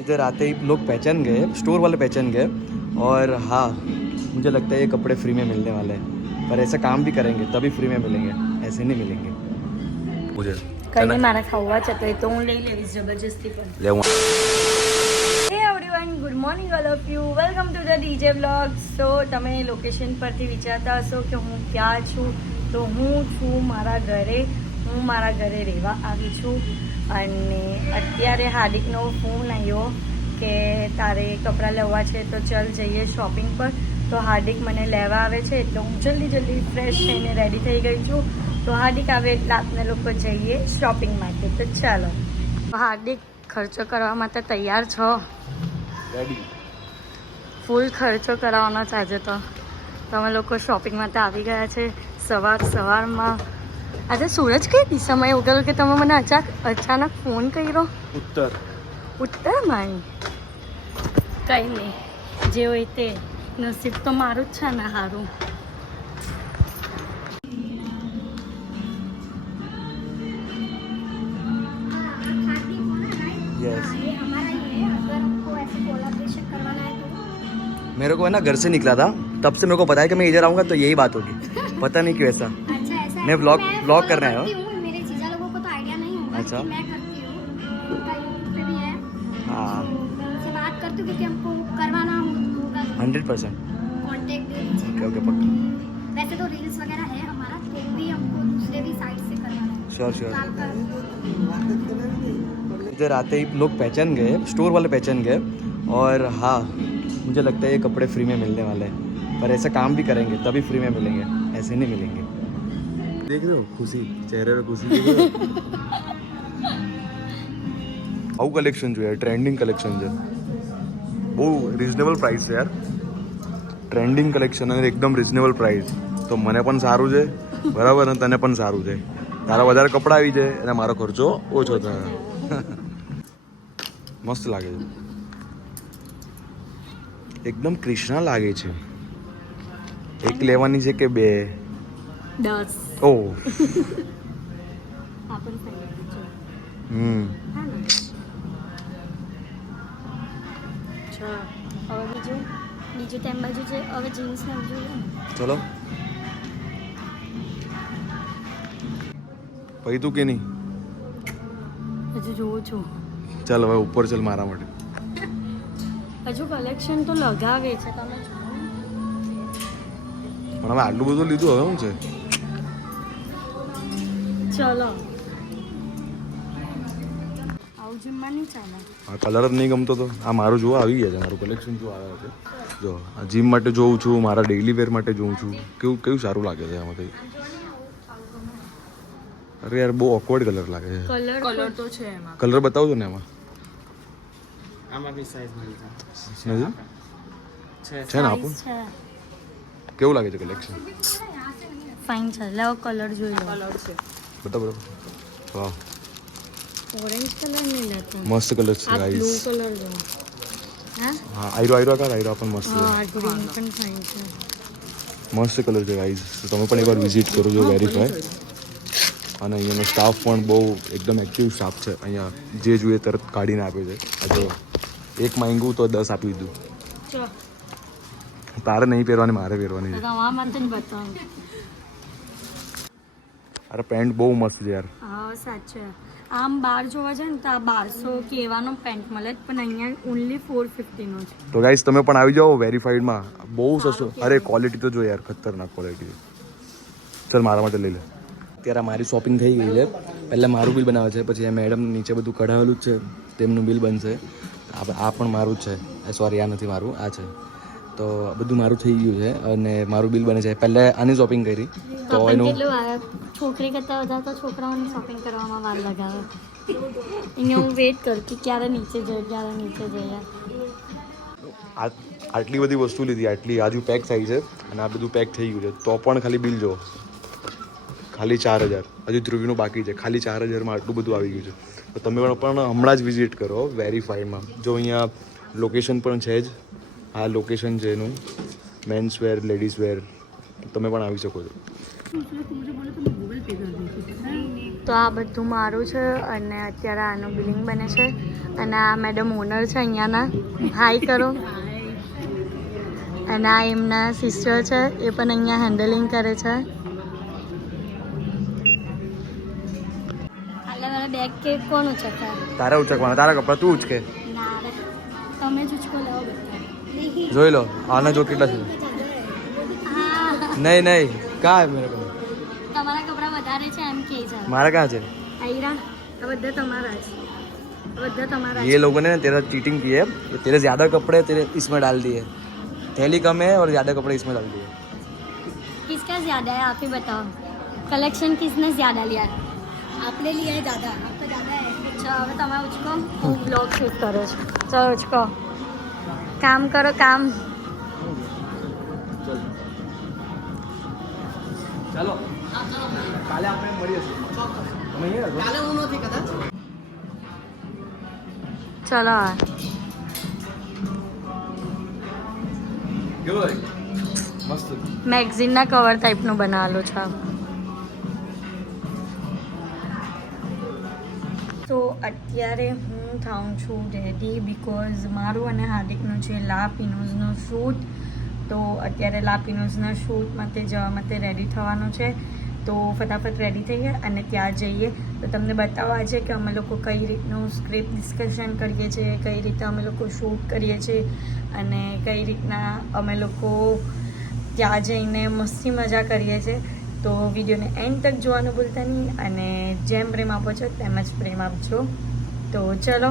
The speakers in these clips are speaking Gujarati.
इधर आते ही लोग पहचान गए, स्टोर वाले पहचान गए। और हाँ, मुझे लगता है ये कपड़े फ्री में मिलने वाले हैं, पर ऐसा काम भी करेंगे तभी फ्री में मिलेंगे, ऐसे नहीं मिलेंगे मुझे। કઈ નહીં, મારા ખાવા છે તો હું લઈ લેવીશ જબરજસ્તી પણ. હે everyone, good morning all of you, welcome to the DJ vlogs. તો તમે લોકેશન પરથી વિચારતા હશો કે હું ક્યાં છું, તો હું છું મારા ઘરે. હું મારા ઘરે રહેવા આવી છું અને અત્યારે હાર્દિકનો ફોન આવ્યો કે તારે કપડાં લેવા છે તો ચાલ જઈએ શોપિંગ પર. તો હાર્દિક મને લેવા આવે છે એટલે હું જલ્દી ફ્રેશ થઈને રેડી થઈ ગઈ છું. તો હાર્દિક આવે એટલે આપણે લોકો જઈએ શોપિંગ માટે. તો ચાલો. હાર્દિક ખર્ચો કરવા માટે તૈયાર છો? ફૂલ ખર્ચો કરાવવાનો છે આજે. તો તમે લોકો શોપિંગ માટે આવી ગયા છે સવારમાં. આજે સૂરજ કઈ દિશામાં ઉગેલો કે તમે મને અચાનક ફોન કર્યો? ઉત્તરમાં. કંઈ નહીં, જે હોય તે નસીબ તો મારું જ છે ને સારું. मेरे को है ना घर से निकला था तब से मेरे को पता है कि मैं इधर आऊँगा तो यही बात होगी. पता नहीं क्यों ऐसा. मैं व्लॉग करने आया हूँ. मेरे जीजा लोगों को तो आइडिया नहीं होगा. अच्छा. मैं करती हूँ, उनका यूट्यूब पे भी है. हाँ, उनसे बात करती हूँ क्योंकि हमको करवाना होगा. 100%. कॉन्टेक्ट दे दीजिए. ओके पक्का. वैसे तो रील्स वगैरह है हमारा, तो भी हमको दूसरे भी साइड से करवाना है. श्योर. तो आपका इधर आते ही लोग पहचान गए, स्टोर वाले पहचान गए. और हाँ, मुझे लगता है ये कपड़े फ्री में मिलने वाले हैं, पर ऐसा काम भी करेंगे तभी फ्री में मिलेंगे, ऐसे नहीं मिलेंगे. देख रहे हो खुशी, चेहरे पे खुशी देख रहे हो. આવું કલેક્શન છે યાર, ટ્રેન્ડિંગ કલેક્શન છે, બહુ રિઝનેબલ પ્રાઇસ છે યાર. ટ્રેન્ડિંગ કલેક્શન અને એકદમ રિઝનેબલ પ્રાઇસ, તો મને પણ સારું છે બરાબર, અને તને પણ સારું છે. તારા વધારે કપડાં આવી જાય અને મારો ખર્ચો ઓછો થાય. મસ્ત લાગે છે, એકદમ કૃષ્ણા લાગે છે. એક લેવાની છે કે બે? 10. ઓહ. હવે બીજું તેમ બાજુ છે. હવે જીન્સ ને જોઈએ ને. ચલો પછી તું કે નહીં? હજુ જોઉં છું. ચાલ હવે ઉપર ચાલ મારા માટે. હજુ કલેક્શન તો લગાવે છે, તમે જુઓ. પણ હવે આટલું બધું લીધું, હવે શું છે? ચલો આવું જમવા નહીં ચાલે. આ કલર જ નહીં ગમતો તો આ મારું જુઓ આવી ગયા છે, મારું કલેક્શન જો આવ્યા છે. જો આ જીમ માટે જોઉં છું, મારા ડેઇલી વેર માટે જોઉં છું. કેવું સારું લાગે છે આમાંથી. અરે યાર બહુ ઓકવર્ડ કલર લાગે છે. કલર તો છે એમાં. કલર બતાવજો ને એમાં. આમાં બી સાઈઝ મળી નથી છે ને આપો. કેવું લાગે છે કલેક્શન? ફાઇન છે. લાવો કલર જોઈ લો. બરાબર. વાહ, ઓરેન્જ કલર નહીં લેતો. મસ્ત કલર છે આ બ્લુ ગાઈસ. કલર જો. હા હા, આયરો પણ મસ્ત છે. હા, ગ્રીન પણ ફાઇન છે. મસ્ત કલર છે ગાઈઝ. તો તમે પણ એકવાર વિઝિટ કરજો, વેરીફાય. અને અહીંયાનો સ્ટાફ પણ બહુ એકદમ એક્ટિવ સ્ટાફ છે. અહીંયા જે જોઈએ તરત કાઢીને આપે છે. આ જો એક માંગ્યું તો 10 આપી દીધું. ચલો તારે નહીં પહેરવાની, મારે પહેરવાની છે. તમારા માટે જ બતાવું. અરે પેન્ટ બહુ મસ્ત છે યાર. હા સાચે. આમ બહાર જોવા જાય ને તો આ 1200 કે એવાનો પેન્ટ મળે, પણ અહીંયા ઓનલી 450 નો છે. તો ગાઈઝ તમે પણ આવી જાઓ વેરીફાઈડમાં, બહુ સસ્તો. અરે ક્વોલિટી તો જો યાર, ખતરનાક ક્વોલિટી. ચાલ મારા માટે લઈ લે. અત્યારે મારી શોપિંગ થઈ ગઈ છે. પહેલાં મારું બિલ બનાવે છે, પછી આ મેડમ નીચે બધું કઢાવેલું જ છે, તેમનું બિલ બનશે. આ પણ મારું જ છે. સોરી, આ નથી મારું, આ છે. તો બધું મારું થઈ ગયું છે અને મારું બિલ બને છે. પહેલાં આની શોપિંગ કરી તો એનું છોકરી કરતાં વધારે તો છોકરાઓની શોપિંગ કરવામાં વાર લગાવે. અહીંયા હું વેઇટ કરું કે ક્યારે નીચે જઈએ. આટલી બધી વસ્તુ લીધી, આટલી આજુ પેક થઈ છે અને આ બધું પેક થઈ ગયું છે, તો પણ ખાલી બિલ જો ખાલી 4000. હજુ ધ્રુવીનું બાકી છે. ખાલી 4000માં આટલું બધું આવી ગયું છે. તો તમે પણ હમણાં જ વિઝિટ કરો વેરીફાઈડમાં. જો અહીંયા લોકેશન પણ છે જ. આ લોકેશન છે એનું, મેન્સ વેર, લેડીઝ વેર. તમે પણ આવી શકો છો. તો આ બધું મારું છે અને અત્યારે આનું બિલિંગ બને છે અને આ મેડમ ઓનર છે અહીંયાના. હાય કરો. અને આ એમના સિસ્ટર છે એ પણ અહીંયા હેન્ડલિંગ કરે છે. બેગ કે કોણ ઉચકે? તારે ઉચકવાના, તારા કપડા તું ઉચકે. ના રે, તમે જ ઉચકો લાવો બધા. જોઈ લો આના જો કેટલા છે. હા, નહીં નહીં કાં હે મેરે પાસે? તમારા કપડાં વધારે છે એમ કે છે. મારા કहाँ છે? આયરા આ બધા તમારા છે. આ બધા તમારા ये लोगों ने तेरा चीटिंग की है, तेरे ज्यादा कपड़े तेरे इसमें डाल दिए, थैली कम है और ज्यादा कपड़े इसमें डाल दिए. किसका ज्यादा है आप ही बताओ. कलेक्शन किसने ज्यादा लिया है? आपने लिया है ज्यादा. आपका ज्यादा है. अच्छा હવે તમે ઉચકો, હું બ્લોગ શૂટ કરો છું. ચલો ઉચકો, કામ કરો કામ. ચાલો કાલે આપણે મળીએ છીએ. તમે અહીંયા કાલે હું નથી કદાચ. ચલો કેવો લાગે? મસ્ત. મેગઝીનના કવર ટાઈપનું બનાવેલું છે. તો અત્યારે હું થાઉં છું રેડી બિકોઝ મારું અને હાર્દિકનું છે લા પિનોઝનું શૂટ. તો અત્યારે લા પિનોઝના શૂટ માટે જવા માટે રેડી થવાનું છે. તો ફટાફટ રેડી થઈએ અને ત્યાં જઈએ તો તમને બતાવવા છે કે અમે લોકો કઈ રીતનું સ્ક્રિપ્ટ ડિસ્કશન કરીએ છીએ, કઈ રીતે અમે લોકો શૂટ કરીએ છીએ અને કઈ રીતના અમે લોકો ત્યાં જઈને મસ્તી મજા કરીએ છીએ. તો વિડીયોને એન્ડ તક જોવાનું ભૂલતા નહીં અને જેમ પ્રેમ આપો છો તેમ જ પ્રેમ આપજો. તો ચલો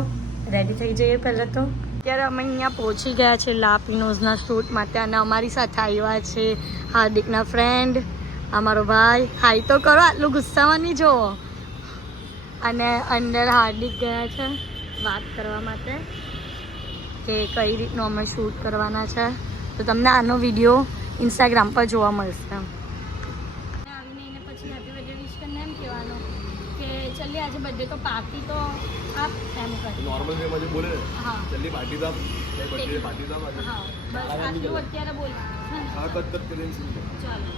રેડી થઈ જઈએ. પહેલાં તો અત્યારે અમે અહીંયા પહોંચી ગયા છે લા પિનોઝના શૂટ માટે અને અમારી સાથે આવ્યા છે હાર્દિકના ફ્રેન્ડ, અમારો ભાઈ. હાઈ તો કરો, આટલું ગુસ્સામાં નહીં જોવો. અને અંદર હાર્દિક ગયા છે વાત કરવા માટે કે કઈ રીતનું અમે શૂટ કરવાના છે. તો તમને આનો વિડીયો ઇન્સ્ટાગ્રામ પર જોવા મળશે. આવીને એને પછી હેપી બર્થડે વિશ કરીને એમ કહેવાનું કે ચલ્લી આજે બર્થડે તો પાર્ટી તો આપ એમ કરી. નોર્મલ વે માં જે બોલે ને, હા જલ્દી પાર્ટી દો, બર્થડે પાર્ટી દો. હા બસ આટલું અત્યારે બોલ. હા કટ કરીને સીન. ચાલો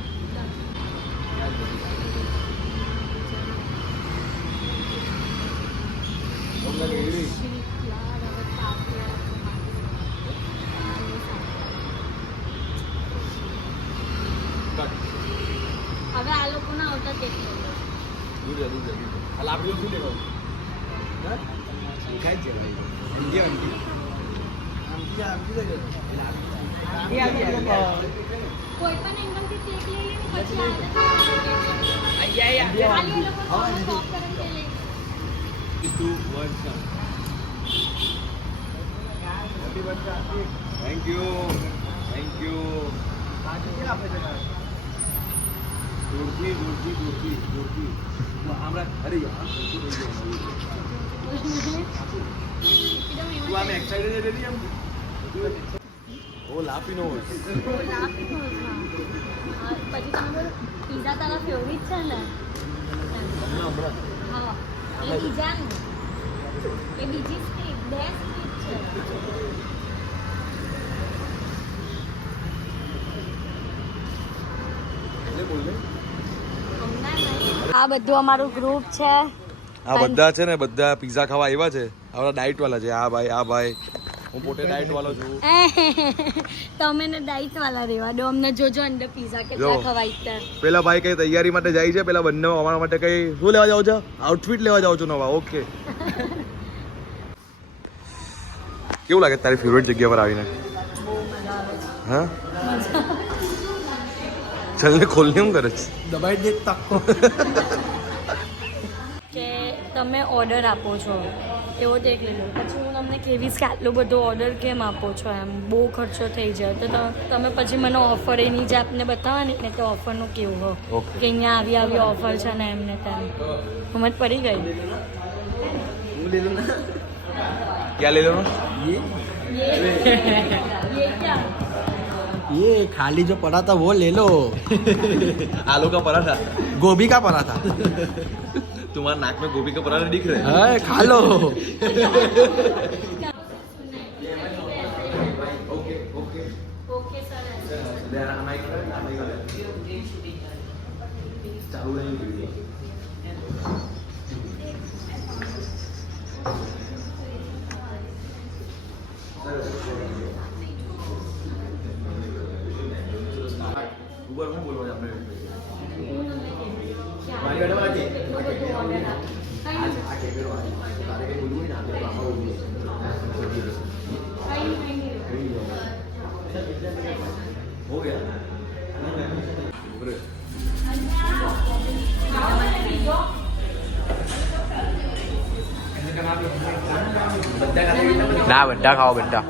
હવે આ લોકોના આવતા દેખો. દૂર જા હાલ આપણે શું લેવાનું? હા ખાઈ છે ભાઈ. ઇન્ડિયા કોઈ પણ એંગલથી કેક લઈ લે પછી ખાલી એ લોકો સ્ટોપ કરીને લઈ લે. Thank you thank you. દૂરથી દૂરથી દૂરથી દૂરથી હમણાં અરે યાર તું આમ એક્સાઇટેડ રેડી એમ. ઓ લાપીનો પછી તમે બોલો પીઝા તારા ફેવરિટ છે ને? હા એ બીજાનું એ બીજી સ્ક્રિપ્ટ બે સ્ક્રિપ્ટ છે. આ બધું અમારું ગ્રુપ છે. આ બધા છે ને બધા પિઝા ખાવા આવ્યા છે. આપણા ડાઈટ વાળા છે. આ ભાઈ હું પોતે ડાઈટ વાળો છું. તમે ને ડાઈટ વાળા રહેવા દો. અમને જોજો અંદર પિઝા કેટલા ખવાય છે. પેલા ભાઈ કઈ તૈયારી માટે જાય છે. પેલા બંને અમારા માટે કઈ શું લેવા જાવ છો? આઉટફિટ લેવા જાવ છો નવા? ઓકે. કેવું લાગે તારી ફેવરેટ જગ્યા પર આવીને? હા ચલ ને ખોલને હું કરે છે? દબાઈ દે તકો કે તમે ઓર્ડર આપો છો એવો દેખ લીધો. પછી હું તમને કેવીશ કે આટલો બધો ઓર્ડર કેમ આપો છો, એમ બહુ ખર્ચો થઈ જાય. તો તમે પછી મને ઓફર એની જે આપને બતાવવાની ને તો ઓફરનું કેવું હો કે અહીંયા આવી ઓફર છે ને એમને તેમ સમજ પડી ગઈ. ક્યાં લઈ લેવાનું? ये क्या ये खाली जो पड़ा था वो ले लो. आलू का पराठा, गोभी का पराठा. तुम्हारे नाक में गोभी का पराठा दिख रहा है, खा लो. Okay sir. ના બધા ખાઓ બધા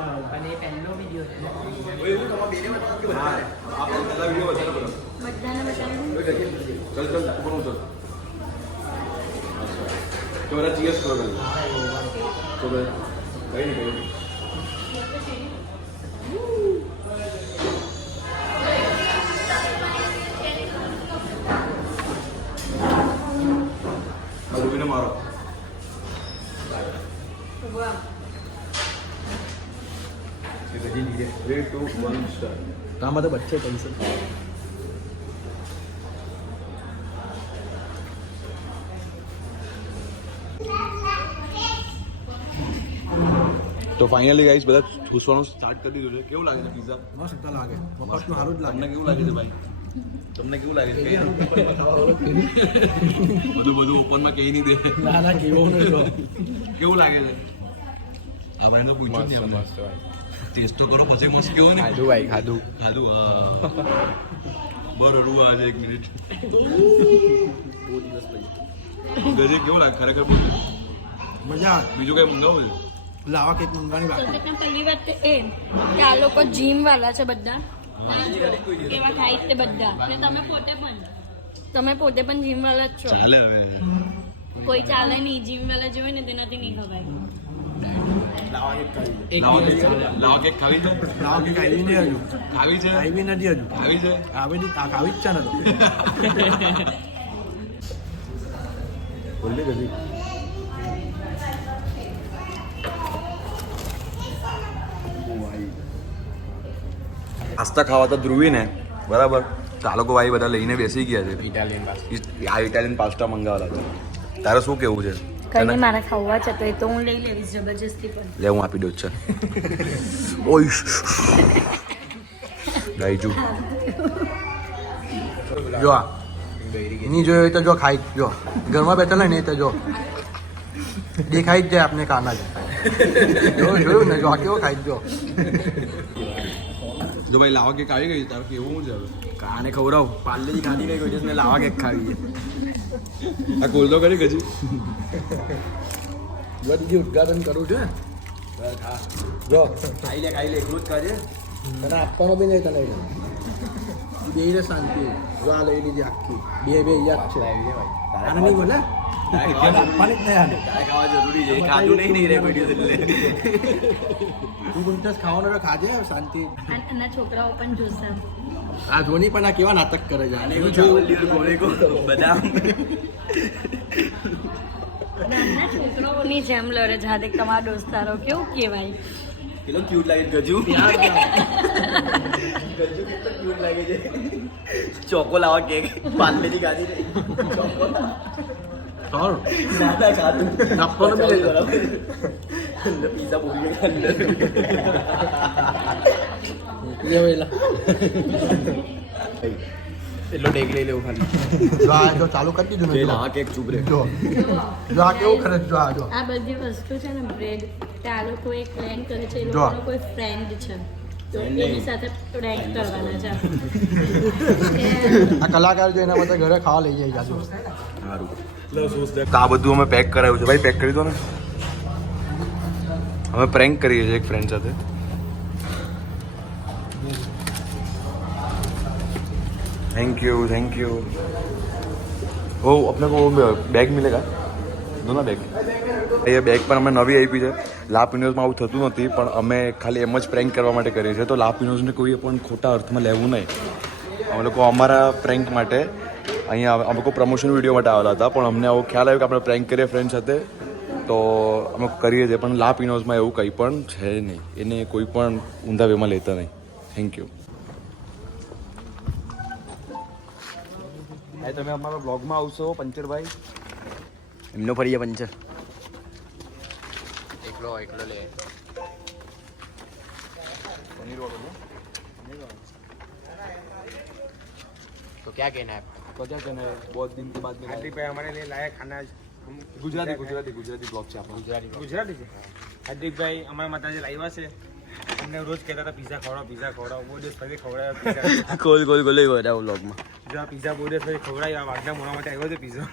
મારો આમાં તો બચ્ચે ટેન્શન તો ફાઇનલી ગાઈસ બધા પૂછવાનું સ્ટાર્ટ કરી દીધું છે. કેવું લાગે છે પિઝા? મસ્ત લાગે મફતનું સારું જ તમને કેવું લાગે છે ભાઈ? તમને કેવું લાગે છે? બધું ઓપનમાં કહી નહીં દે. ના કેવો નહીં કેવું લાગે છે? આ ભાઈ તો પૂછ્યું જ નહીં. ટેસ્ટ તો કરો પછી મસ્ત કેવું ને. ખાધું ભાઈ ખાધું હા બરોબર આજે 1 મિનિટ. ગજે કેવું લાગે ખરેખર? મજા બીજું કઈ મંગાવું છે? લાવા કેક મંગાવાની બાકી પહેલી વાત તો એ કે આ લોકો જીમ વાળા છે બધા કેવા ખાય તે બધા ને તમે પોતે પણ જીમ વાળા જ છો. ચાલે હવે કોઈ ચાલે નહીં જીમ વાળા જોઈ ને તેનાથી નહીં ખવાય. લાવા કેક ખાવી છે? લાવા કેક આવી નહીં હજુ ખાવી છે? આવી નથી હજુ ખાવી છે? આવી જ છે ને બોલી ગજી પાસ્તા ખાવા તો ધ્રુવી ને બરાબર ચાલકો ભાઈ બધા લઈને બેસી ગયા છે. ઇટાલિયન પાસ્તા મંગાવેલા છે. તારે શું કેવું છે? કઈ નહીં મારે ખાવા છે તો એ તો હું લઈ લેવીશ જબરજસ્તી પણ. લે હું આપી દઉં છે. ઓય ગાઈજુ જો આ એની જોયો હોય તો જો ખાઈ જો ઘરમાં બેઠેલા ને તો જો દેખાઈ જ જાય આપને કાના છે જોયું ને જો આ કેવો ખાઈ જો જો ભાઈ લાવા કેક આવી ગઈ તારે કેવું છે હવે? કાને ખવડાવ પાર્લેજી ખાધી ગઈ કોઈ ને લાવા કેક ખાવી આ કોલ તો કરી ગજી બધી ઉદઘાટન કરું છું જો ખાઈ લે એકલું જ ખાજે તને આપવાનો બી નહીં તને બે રે શાંતિ જો આ લઈ લીધી આખી બે યાદ છે આને નહીં બોલે આપવાની જ નહીં આને ખાવા જરૂરી છે ખાધું નહીં રે કોઈ દિવસ એટલે તું ગુંટસ ખાવાનો ખાજે શાંતિ અને છોકરાઓ પણ જોશે. આ ધોની પણ આ કેવા નાટક કરે છે નાના છોકરાઓની જેમ લડે જાતે તમારા દોસ્તારો કેવું કહેવાય. પેલો ક્યુટ લાગે ગજુ ગજુ કેટલો ક્યુટ લાગે છે ચોકો લાવા કેક પાર્લેજી ખાધી નહીં ચોકો સારું ના ખાધું આપવાનો બી લઈ જાઓ અંદર પીઝા બોલી અંદર એટલો ટેક લઈ લેવું ખાલી જો આ જો ચાલુ કરી દીધું ને લાવા કેક ચૂપ રે જો જો આ કેવું કરે જો આ જો આ બધી વસ્તુ છે ને બ્રેડ તે આ લોકો એક પ્લાન કરે છે એ જો. લોકોનો કોઈ ફ્રેન્ડ છે તો એની સાથે પ્રેન્ક કરવાના છે. આ કલાકાર જો એના બધા ઘરે ખાવા લઈ જાય જાજુ તો આ બધું અમે પેક કરાવ્યું છે ભાઈ. પેક કરી દો ને. અમે પ્રેન્ક કરીએ છીએ એક ફ્રેન્ડ સાથે. थैंक यू वो अपने को बैग मिलेगा दो ना बैग એ બેગ પણ અમે નવી આપી છે. લા પિનોઝમાં આવું થતું નથી પણ અમે ખાલી એમ જ પ્રેન્ક કરવા માટે કરીએ છીએ. તો લા પિનોઝને કોઈએ પણ ખોટા અર્થમાં લેવું નહીં. અમે લોકો અમારા પ્રેન્ક માટે અહીંયા અમે લોકો પ્રમોશન વિડીયો માટે આવેલા હતા પણ અમને આવો ખ્યાલ આવ્યો કે આપણે પ્રેન્ક કરીએ ફ્રેન્ડ સાથે તો અમે કરીએ છીએ. પણ લા પિનોઝમાં એવું કંઈ પણ છે નહીં. એને કોઈ પણ ઊંધા વેમાં લેતા નહીં. Thank you. તમે અમારા બ્લોગમાં આવશો પંચરભાઈ? એમનો ફરીએ પંચર એકલો લે तो क्या कहना है आपका? क्या कहना है बहुत दिन के बाद में हार्दिक भाई हमारे लिए लाया खाना गुजराती गुजराती गुजराती બ્લોગ છે આપણો ગુજરાતી છે હાર્दिक ભાઈ અમારા માતાજી લાવ્યા છે અમને રોજ કહેતા હતા પીઝા ખવડાવો બહુ દિવસ પછી ખવડાવ્યા પીઝા કોલ કોલ કોલ બધા વ્લોગમાં જો પીઝા બહુ દિવસ પછી ખવડાવ્યા વાઘના મોઢા માટે આવ્યો છે પીઝા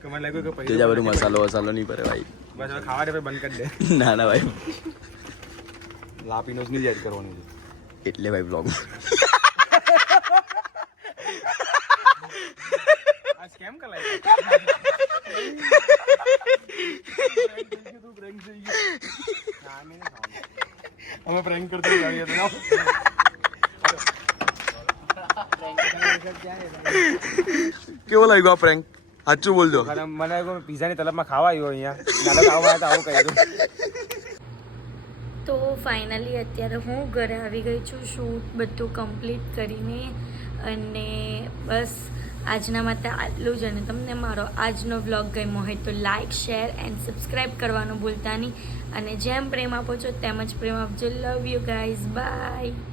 કે મને લાગ્યું કે તેજા બધું મસાલો વસાલો નહીં પડે ભાઈ બસ હવે ખાવા દે બંધ કરી દે ના ના ભાઈ લાપીનોસ નહીં એડ કરવાનું છે એટલે ભાઈ વ્લોગમાં આ સ્કેમ કર અમે પ્રેન્ક કરતા આવીએ તો કેવો લાગ્યો આ પ્રેન્ક સાચું બોલજો મને પીઝાની તલબમાં ખાવા આવ્યો અહીંયા નાનો ખાવા તો આવું કહ્યું તો ફાઇનલી અત્યારે હું ઘરે આવી ગઈ છું શૂટ બધું કમ્પ્લીટ કરીને અને બસ આજના માટે આટલું જ અને તમને મારો આજનો વ્લોગ ગમ્યો હોય તો લાઇક શેર એન્ડ સબસ્ક્રાઈબ કરવાનું ભૂલતા નહીં અને જેમ પ્રેમ આપો છો તેમ જ પ્રેમ આપજો લવ યુ ગાઈઝ બાય